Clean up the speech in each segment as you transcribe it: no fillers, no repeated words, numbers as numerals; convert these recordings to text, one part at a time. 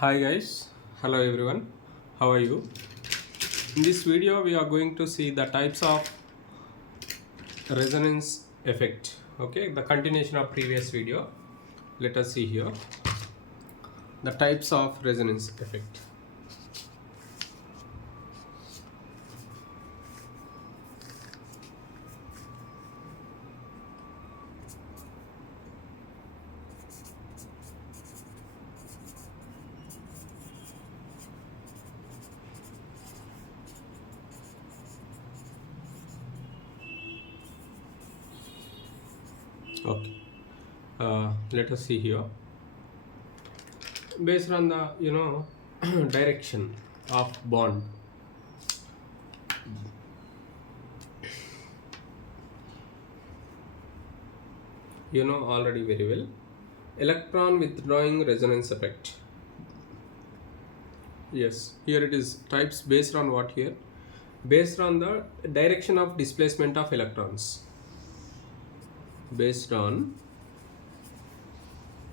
Hi guys, hello everyone, how are you? In this video we are going to see the types of resonance effect. Okay, the continuation of previous video. Let us see here the types of resonance effect. Okay, let us see here based on the direction of bond. You know already very well. Electron withdrawing resonance effect. Yes, here it is types based on what here? Based on the direction of displacement of electrons. Based on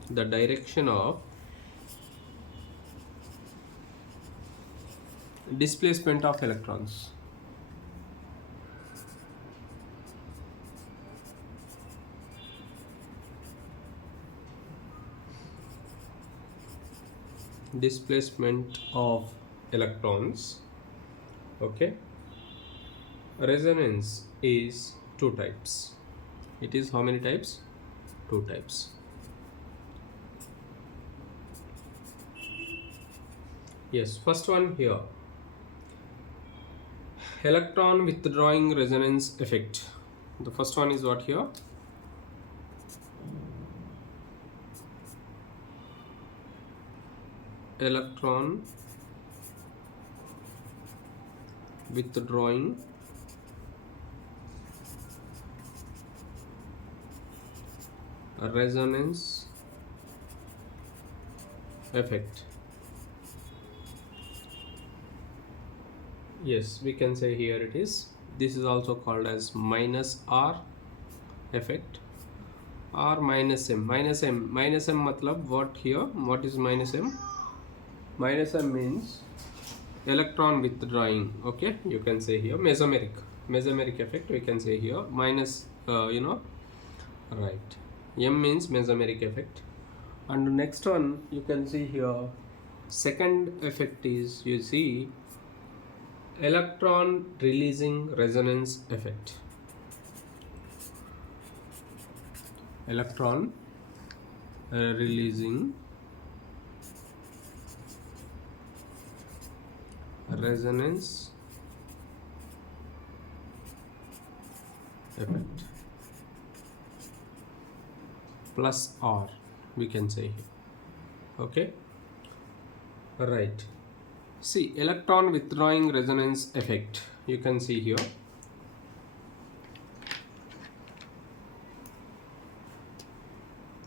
the direction of displacement of electrons. Displacement of electrons. Okay. Resonance is two types. It is how many types? Two types. Yes, first one here. Electron withdrawing resonance effect. The first one is what here? Electron withdrawing resonance effect. Yes, we can say here it is. This is also called as minus R effect or minus M. Minus M. Minus M matlab what here? What is minus M? Minus M means electron withdrawing. Okay, you can say here mesomeric effect. We can say here minus right. M means mesomeric effect. And next one you can see here. Second effect is you see electron releasing resonance effect. Electron releasing resonance effect plus R we can say here. Okay, right. See, electron withdrawing resonance effect you can see here.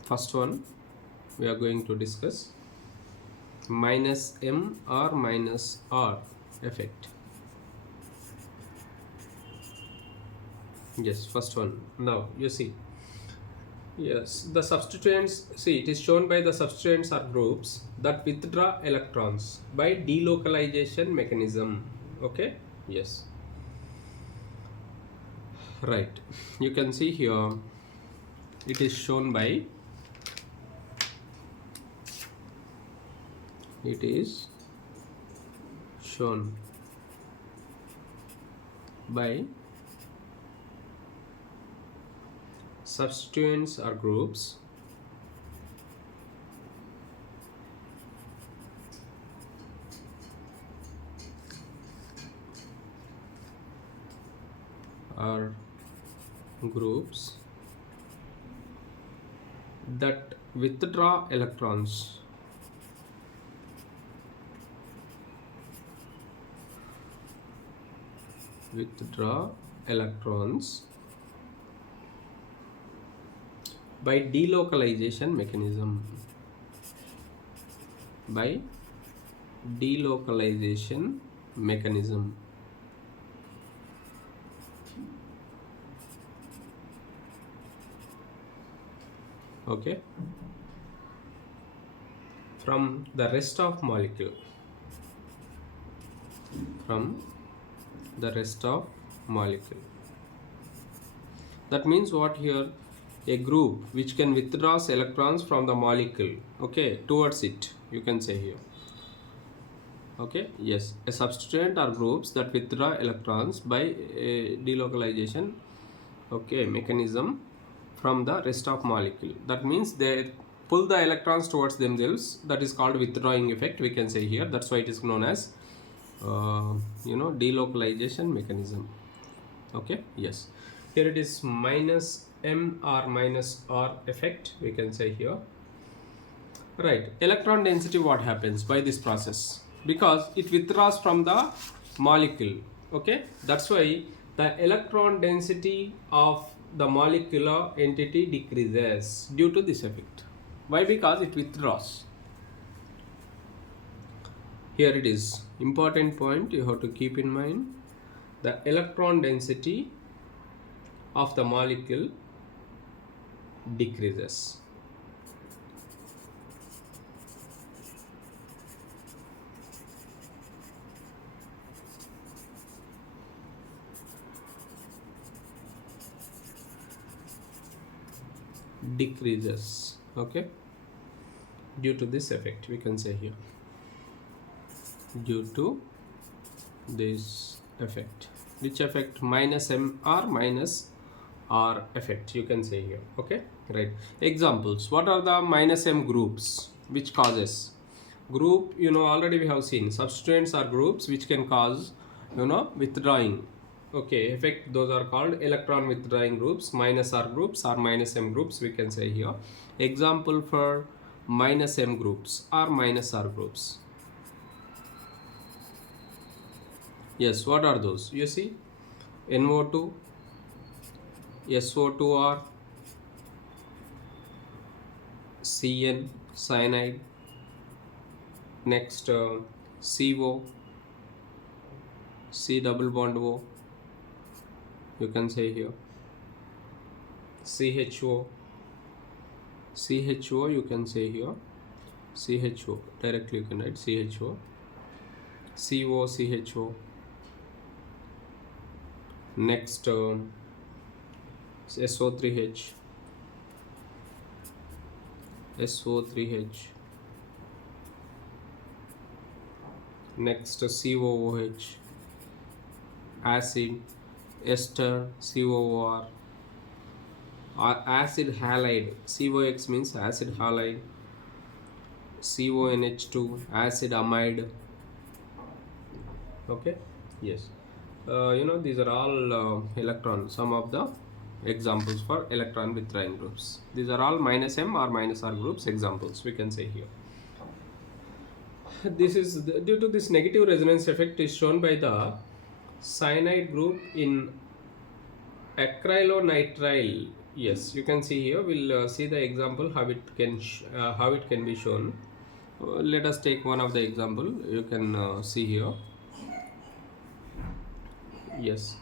First one we are going to discuss minus M or minus R effect. Yes, first one. Now you see, yes, the substituents, see, it is shown by the substituents or groups that withdraw electrons by delocalization mechanism. Okay, yes, right. You can see here it is shown by, it is shown by substituents or groups or groups that withdraw electrons by delocalization mechanism. By delocalization mechanism. Okay, from the rest of molecule, from the rest of molecule. That means what here? A group which can withdraw electrons from the molecule, okay, towards it, you can say here. Okay, yes, a substituent are groups that withdraw electrons by a delocalization, okay, mechanism from the rest of molecule. That means they pull the electrons towards themselves. That is called withdrawing effect, we can say here. That's why it is known as delocalization mechanism. Okay, yes, here it is minus m or minus r effect, we can say here. Right, electron density, what happens by this process? Because it withdraws from the molecule, okay, that's why the electron density of the molecular entity decreases due to this effect. Why? Because it withdraws. Here it is, important point you have to keep in mind. The electron density of the molecule decreases. Decreases, okay, due to this effect, we can say here, due to this effect. Which effect? Minus m or minus r effect, you can say here. Okay, right. Examples. What are the minus m groups which causes? Group, already we have seen substituents are groups which can cause withdrawing, okay, effect. Those are called electron withdrawing groups. Minus r groups or minus m groups, we can say here. Example for minus m groups or minus r groups. Yes, what are those? You see, NO2, SO2R, CN, cyanide, next CO, C double bond O, you can say here, CHO, you can say here, CHO, directly you can write CHO, CO, CHO, next SO3H, next COOH, acid, ester, COOR, or acid halide. COX means acid halide, CONH2, acid amide. Okay, yes, these are all electron, some of the examples for electron withdrawing groups. These are all minus m or minus r groups examples, we can say here. This is due to this negative resonance effect is shown by the cyanide group in acrylonitrile. Yes, you can see here. We'll see the example how it can be shown. Let us take one of the example. You can see here. Yes,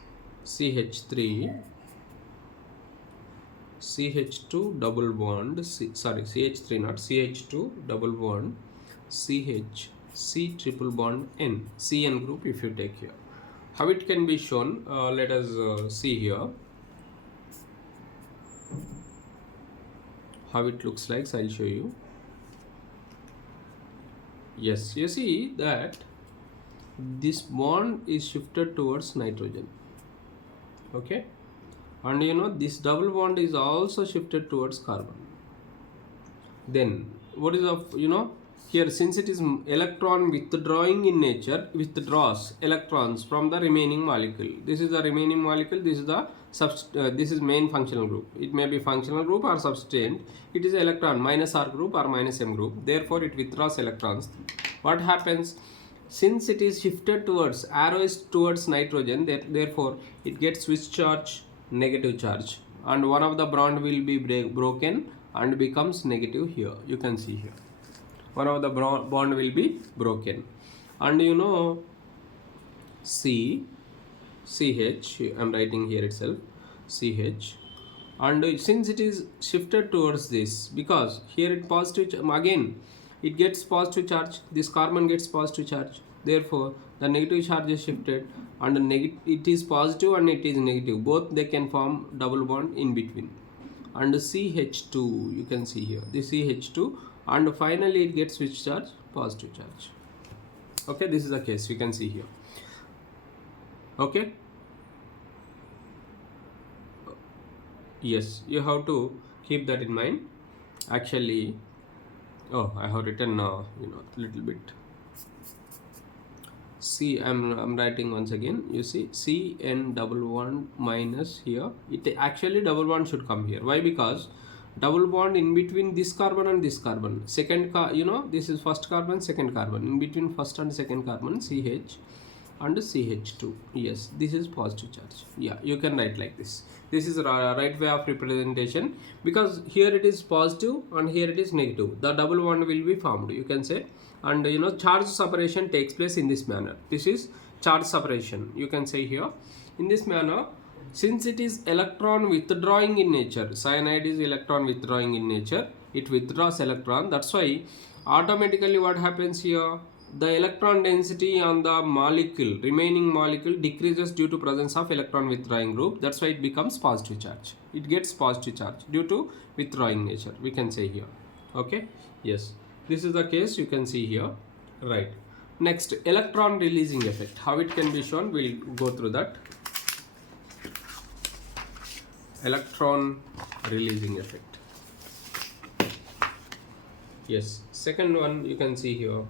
CH3, CH2 double bond, CH3 not CH2 double bond, CH, C triple bond N, CN group if you take here. How it can be shown? Let us see here how it looks like. I'll show you. Yes, you see that this bond is shifted towards nitrogen, okay, and this double bond is also shifted towards carbon. Then what is here, since it is electron withdrawing in nature, withdraws electrons from the remaining molecule. This is the remaining molecule, this is the this is main functional group. It may be functional group or substituent. It is electron minus r group or minus m group, therefore it withdraws electrons. What happens? Since it is shifted towards, arrow is towards nitrogen, therefore it gets switch charge, negative charge, and one of the bond will be broken and becomes negative here. You can see here, one of the bond will be broken, and CH, I'm writing here itself, CH, and since it is shifted towards this, because here it positive again, it gets positive charge, this carbon gets positive charge, therefore the negative charge is shifted, and it is positive and it is negative, both they can form double bond in between. And CH2, you can see here the CH2, and finally it gets which charge? Positive charge. Okay, this is the case, you can see here. Okay, yes, you have to keep that in mind. Actually, oh, I have written little bit. C, I'm writing once again. You see, CN double bond minus here. It actually double bond should come here. Why? Because double bond in between this carbon and this carbon. This is first carbon, second carbon. In between first and second carbon, CH and CH2. Yes, this is positive charge. Yeah, you can write like this. This is right way of representation, because here it is positive and here it is negative. The double bond will be formed, you can say. And charge separation takes place in this manner. This is charge separation, you can say here. In this manner, since it is electron withdrawing in nature, cyanide is electron withdrawing in nature, it withdraws electron. That's why automatically what happens here, the electron density on the molecule, remaining molecule, decreases due to presence of electron withdrawing group. That's why it becomes positive charge. It gets positive charge due to withdrawing nature, we can say here. Okay, yes, this is the case, you can see here. Right, next, electron releasing effect, how it can be shown, we'll go through that. Electron releasing effect. Yes, second one, you can see here,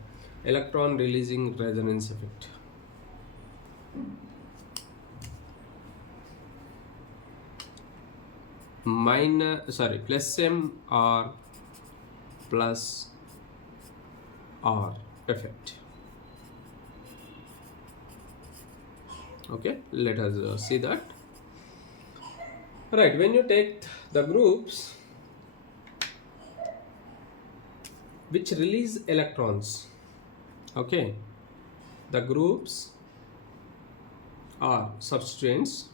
electron releasing resonance effect. Plus M or plus R effect. Okay, let us see that. Right, when you take the groups which release electrons, okay, the groups are substituents,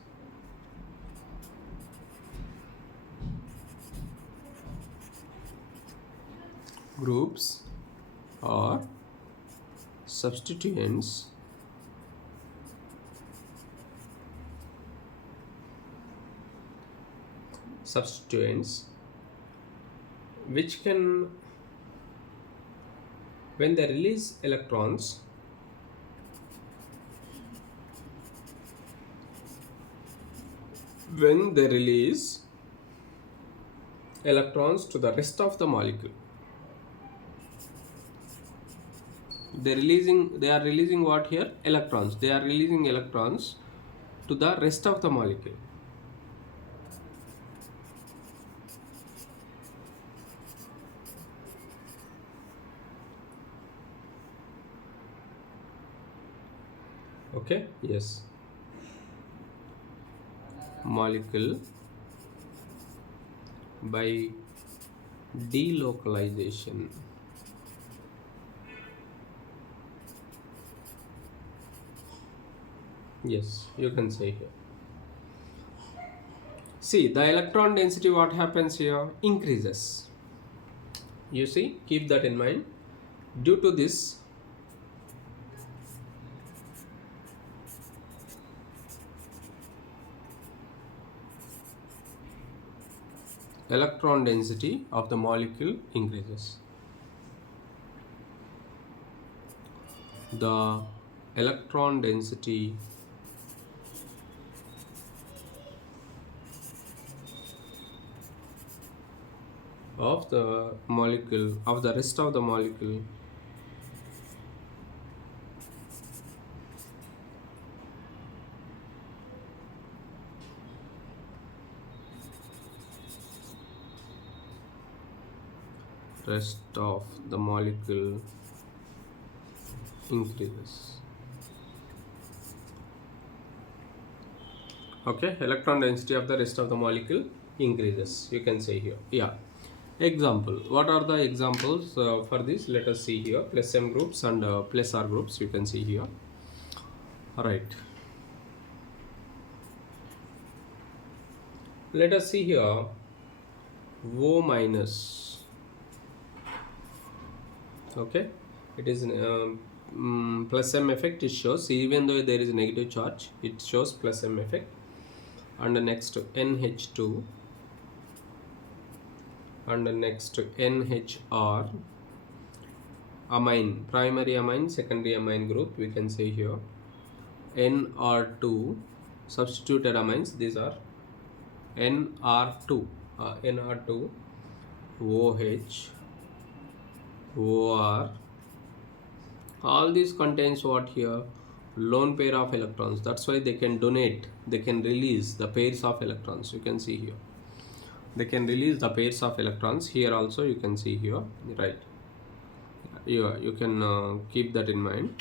groups are substituents which can, when they release electrons, to the rest of the molecule, they are releasing what here? Electrons. They are releasing electrons to the rest of the molecule. Okay, yes, molecule by delocalization. Yes, you can say here. See, the electron density, what happens here? Increases. You see, keep that in mind. Due to this, electron density of the molecule increases. The electron density of the molecule, of the rest of the molecule, increases. Okay, electron density of the rest of the molecule increases, you can say here. Yeah, example, what are the examples for this? Let us see here. Plus M groups and plus R groups, you can see here. All right, let us see here. O minus, Okay, it is plus m effect. It shows even though there is negative charge, it shows plus m effect. And the next NH2, and the next NHR, amine, primary amine, secondary amine group, we can say here. NR2, substituted amines, these are NR2, NR2, OH, OR, all these contains what here? Lone pair of electrons. That's why they can donate, they can release the pairs of electrons. You can see here, they can release the pairs of electrons. Here also you can see here, right? You can keep that in mind.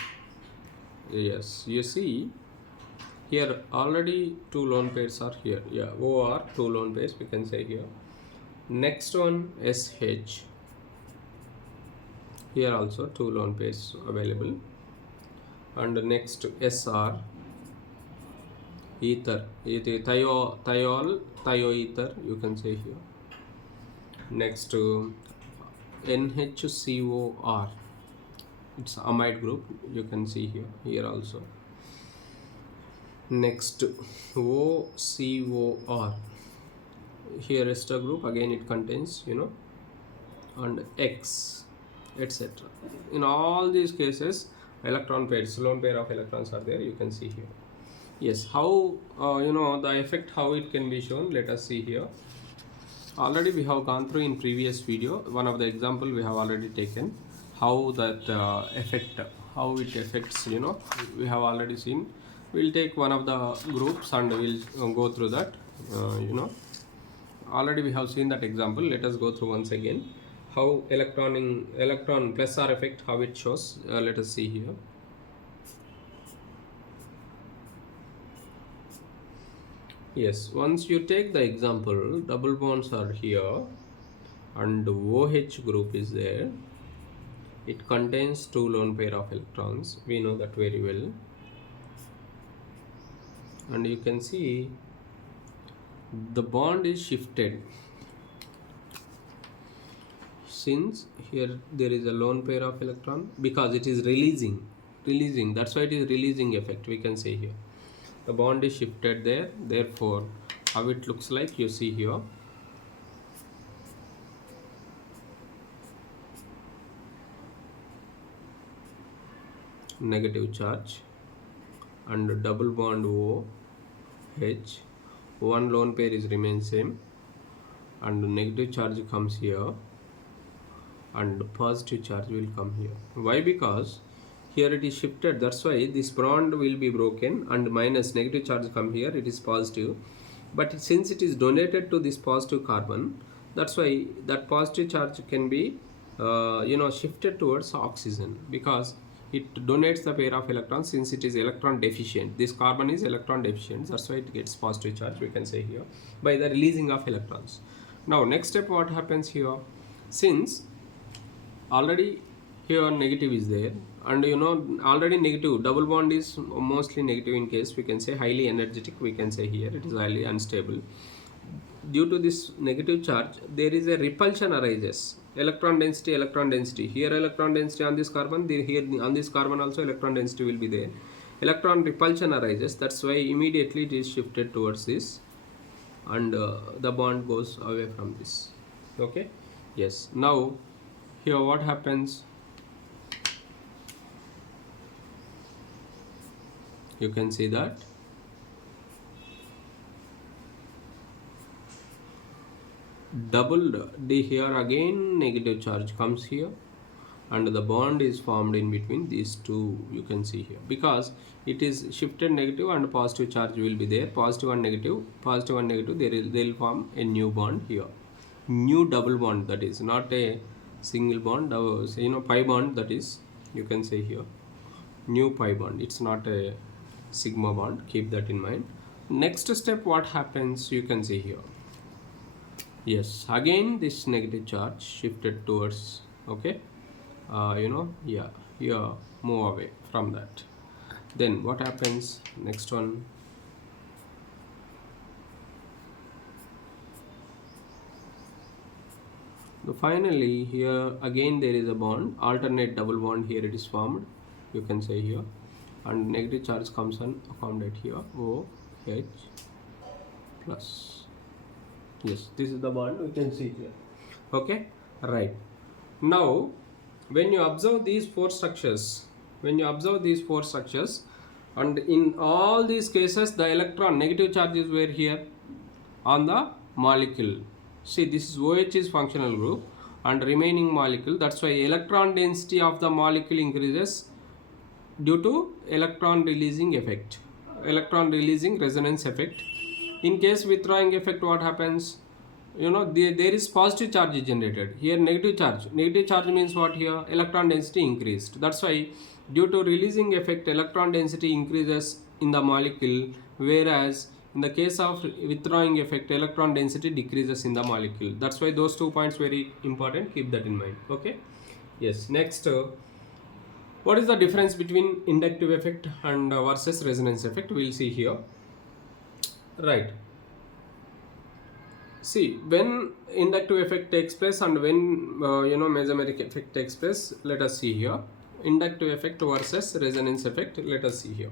Yes, you see here already two lone pairs are here. Yeah, OR, two lone pairs we can say here. Next one SH, here also two lone pairs available. And next SR, ether, thioether, you can say here. Next NHCOR, it's amide group, you can see here also. Next OCOR, here ester group, again it contains, and X, etc. In all these cases, electron pairs, lone pair of electrons are there, you can see here. Yes, how the effect, how it can be shown, let us see here. Already we have gone through in previous video, one of the example we have already taken, how that effect, how it affects, we have already seen. We'll take one of the groups and we'll go through that. Already we have seen that example. Let us go through once again how electron plus R effect, how it shows. Let us see here. Yes, once you take the example, double bonds are here and OH group is there. It contains two lone pair of electrons. We know that very well. And you can see the bond is shifted. Since here there is a lone pair of electron, because it is releasing, that's why it is releasing effect, we can say here. The bond is shifted there, therefore how it looks like, you see here. Negative charge and double bond OH, one lone pair is remains same, and negative charge comes here and positive charge will come here. Why? Because here it is shifted, that's why this bond will be broken and minus negative charge come here, it is positive. But since it is donated to this positive carbon, that's why that positive charge can be shifted towards oxygen, because it donates the pair of electrons. Since it is electron deficient, this carbon is electron deficient, that's why it gets positive charge, we can say here, by the releasing of electrons. Now next step, what happens here? Since already here negative is there, and already negative, double bond is mostly negative in case, we can say highly energetic, we can say here it is highly unstable. Due to this negative charge, there is a repulsion arises. Electron density, here electron density on this carbon, here on this carbon also electron density will be there. Electron repulsion arises, that's why immediately it is shifted towards this, and the bond goes away from this. Okay, yes. Now here what happens, you can see that doubled D, here again negative charge comes here and the bond is formed in between these two, you can see here, because it is shifted negative and positive charge will be there, positive and negative, they'll form a new bond here, new double bond, that is not a single bond, pi bond, that is, you can say here new pi bond, it's not a sigma bond, keep that in mind. Next step, what happens, you can see here. Yes, again this negative charge shifted towards, okay, here move away from that. Then what happens, next one, finally here again there is a bond, alternate double bond here it is formed, you can say here, and negative charge comes and accommodate here, OH plus. Yes, this is the bond we can see here. Okay, right. Now when you observe these four structures, and in all these cases the electron negative charges were here on the molecule. See, this is OH is functional group and remaining molecule, that's why electron density of the molecule increases due to electron releasing resonance effect. In case withdrawing effect, what happens? There is positive charge generated here, negative charge means what? Here electron density increased, that's why due to releasing effect electron density increases in the molecule, whereas in the case of withdrawing effect electron density decreases in the molecule. That's why those 2 points very important, keep that in mind. Okay, yes. Next, what is the difference between inductive effect and versus resonance effect? We'll see here. Right. See, when inductive effect takes place and when mesomeric effect takes place, let us see here. Inductive effect versus resonance effect, let us see here.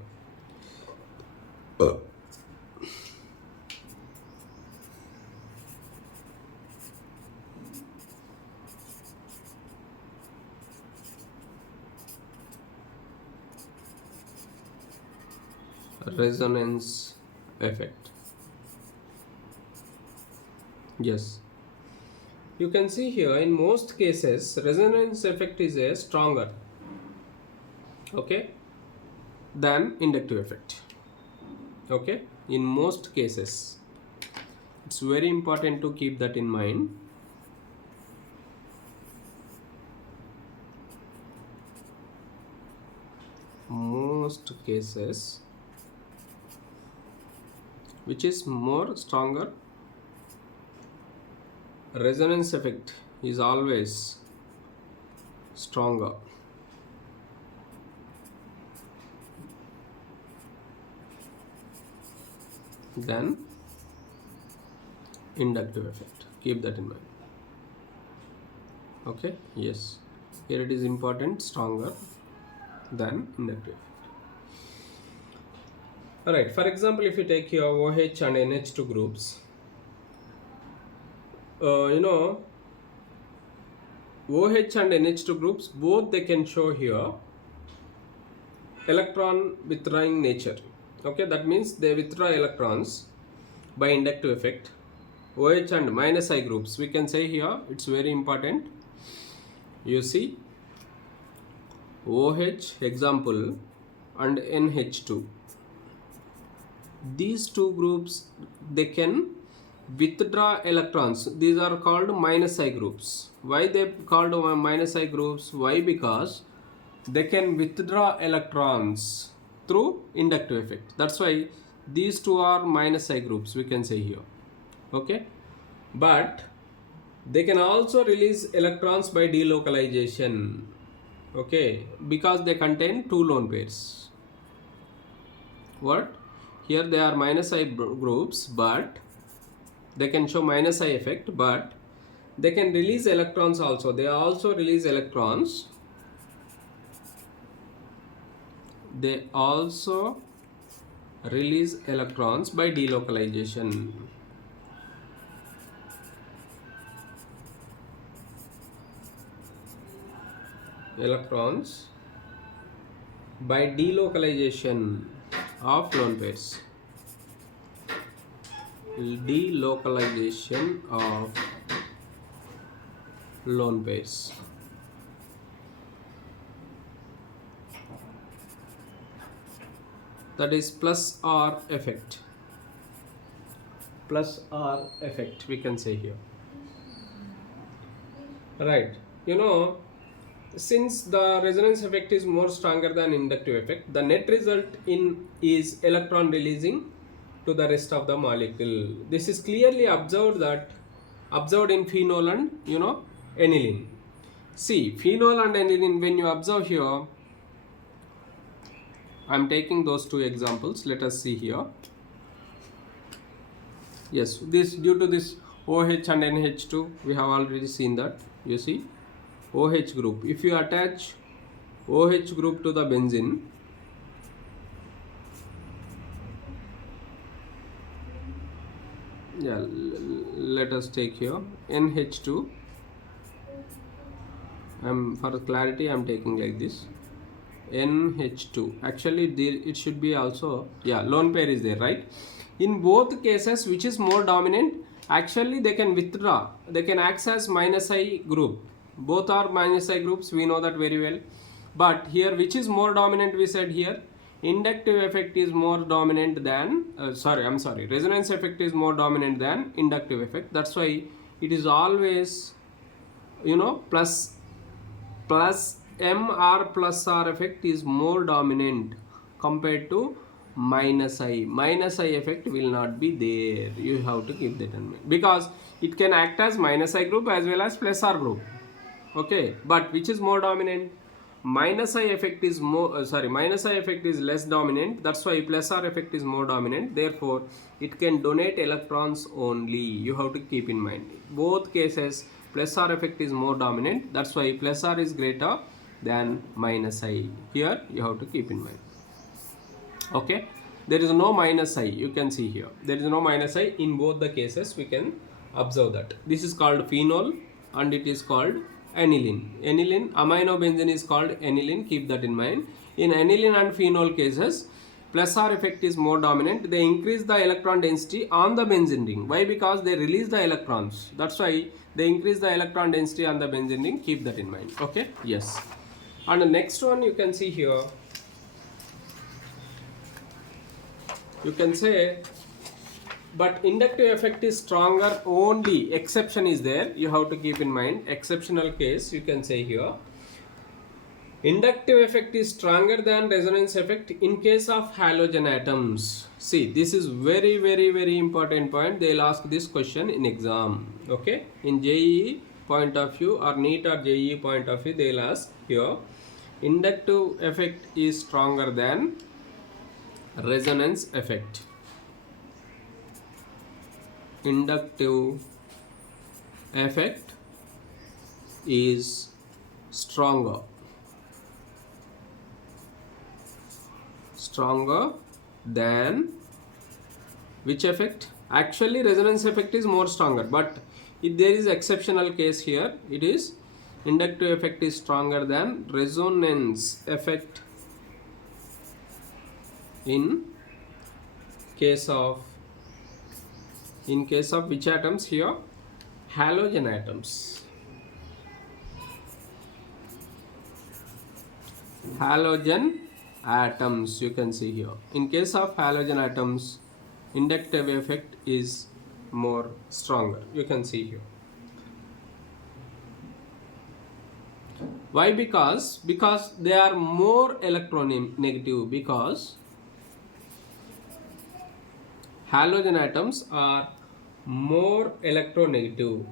Resonance effect. Yes, you can see here in most cases resonance effect is a stronger, okay, than inductive effect. Okay, in most cases, it's very important to keep that in mind. Most cases, which is more stronger, resonance effect is always stronger than inductive effect. Keep that in mind. Okay, yes, here it is important, stronger than inductive effect. Alright, for example, if you take here OH and NH2 groups, OH and NH2 groups, both they can show here electron withdrawing nature. Okay, that means they withdraw electrons by inductive effect. OH and minus I groups, we can say here, it's very important. You see, OH example and NH2. These two groups, they can withdraw electrons. These are called minus I groups. Why they called minus I groups? Why? Because they can withdraw electrons through inductive effect. That's why these two are minus I groups, we can say here. Okay, but they can also release electrons by delocalization. Okay, because they contain two lone pairs. What? Here they are minus I groups, but they can show minus I effect, but they can release electrons also. They also release electrons. They also release electrons by delocalization. Electrons by delocalization of lone pairs. Delocalization of lone pairs. That is plus R effect. Plus R effect, we can say here. Right. Since the resonance effect is more stronger than inductive effect, the net result is electron releasing to the rest of the molecule. This is clearly observed in phenol and aniline. See, phenol and aniline, when you observe here, I am taking those two examples. Let us see here. Yes, this due to this OH and NH2, we have already seen that. You see, OH group. If you attach OH group to the benzene, yeah, let us take here NH2. For clarity I'm taking like this, NH2. Actually it should be also, yeah, lone pair is there, right? In both cases, which is more dominant? Actually they can withdraw, they can act as minus I group. Both are minus I groups, we know that very well. But here, which is more dominant? We said here inductive effect is more dominant than resonance effect is more dominant than inductive effect. That's why it is always, plus M or plus R effect is more dominant compared to minus I. Minus I effect will not be there. You have to keep that in mind, because it can act as minus I group as well as plus R group. Okay, but which is more dominant? Minus I effect is minus I effect is less dominant. That's why plus R effect is more dominant. Therefore, it can donate electrons only. You have to keep in mind. Both cases, plus R effect is more dominant. That's why plus R is greater than minus I. Here, you have to keep in mind. Okay, there is no minus I. You can see here. There is no minus I in both the cases. We can observe that. This is called phenol and it is called aniline. Aniline, aminobenzene is called aniline. Keep that in mind. In aniline and phenol cases, plus R effect is more dominant. They increase the electron density on the benzene ring. Why? Because they release the electrons. That's why they increase the electron density on the benzene ring. Keep that in mind. Okay. Yes. And the next one you can see here. You can say, but inductive effect is stronger only. Exception is there. You have to keep in mind. Exceptional case, you can say here. Inductive effect is stronger than resonance effect in case of halogen atoms. See, this is very, very, very important point. They'll ask this question in exam. Okay. In JEE point of view or NEET or JEE point of view, they'll ask here. Inductive effect is stronger than resonance effect. Inductive effect is stronger than which effect? Actually resonance effect is more stronger, but if there is exceptional case here, it is inductive effect is stronger than resonance effect in case of which atoms here? Halogen atoms. Halogen atoms, you can see here. In case of halogen atoms, inductive effect is more stronger. You can see here. Why? Because they are more electronegative, because halogen atoms are more electronegative.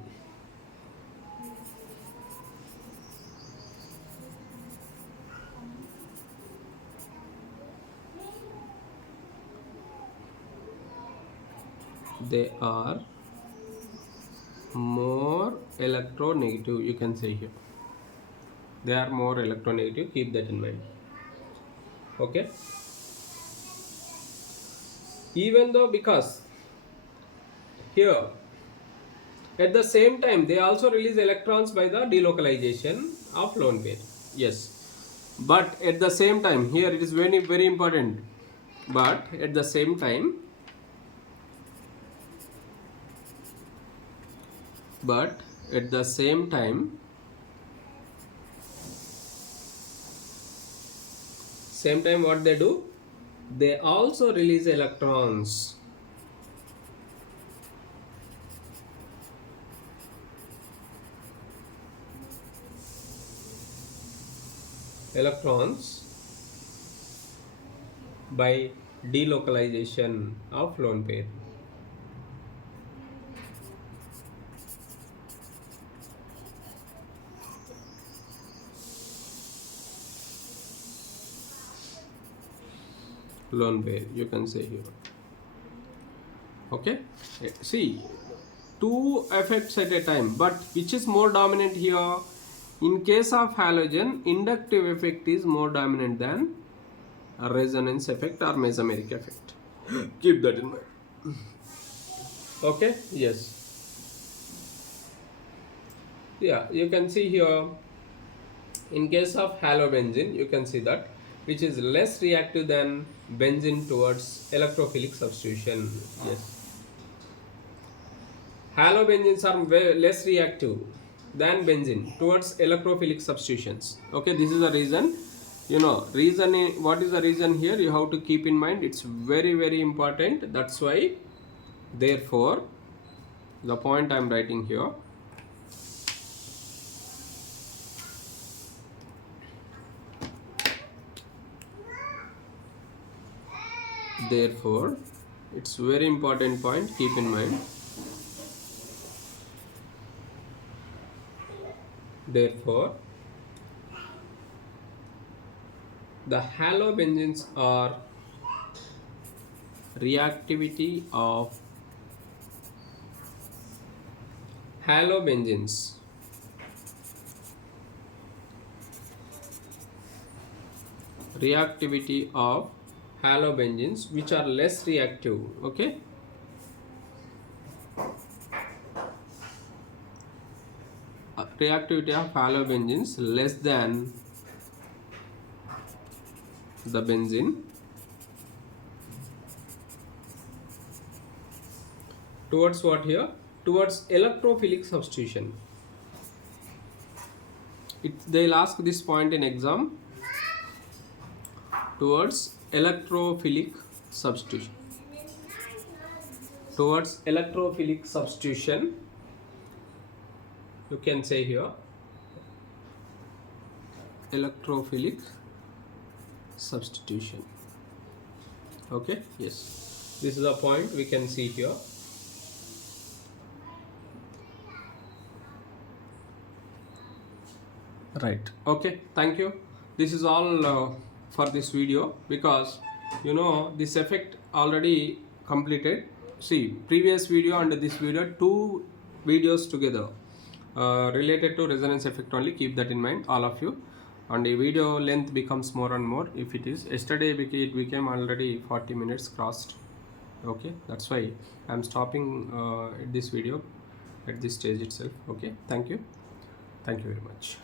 They are more electronegative. You can say here. They are more electronegative. Keep that in mind. Okay. Even though, because here at the same time they also release electrons by the delocalization of lone pair. Yes, but at the same time, here it is very, very important. But at the same time, what they do? They also release electrons. By delocalization of lone pair. Lone pair, you can say here. Okay, see, two effects at a time, but which is more dominant here? In case of halogen, inductive effect is more dominant than a resonance effect or mesomeric effect. Keep that in mind. Okay, yes. Yeah, you can see here, in case of halobenzene, you can see that which is less reactive than benzene towards electrophilic substitution. Yes. Halobenzenes are less reactive than benzene towards electrophilic substitutions. Okay, this is the reason. What is the reason here? You have to keep in mind. It's very, very important. That's why, therefore, the point I'm writing here. Therefore, it's very important point. Keep in mind. Therefore, the halobenzenes are reactivity of halobenzenes which are less reactive. Okay, reactivity of halobenzenes less than the benzene towards what here? Towards electrophilic substitution. They'll ask this point in exam. Towards electrophilic substitution. Towards electrophilic substitution, you can say here electrophilic substitution. Okay, yes, this is a point we can see here. Right. Okay, thank you. This is all for this video, because this effect already completed. See, previous video and this video, two videos together related to resonance effect only. Keep that in mind, all of you. And the video length becomes more and more. If it is yesterday, it became already 40 minutes crossed. Okay, that's why I'm stopping this video at this stage itself. Okay, thank you very much.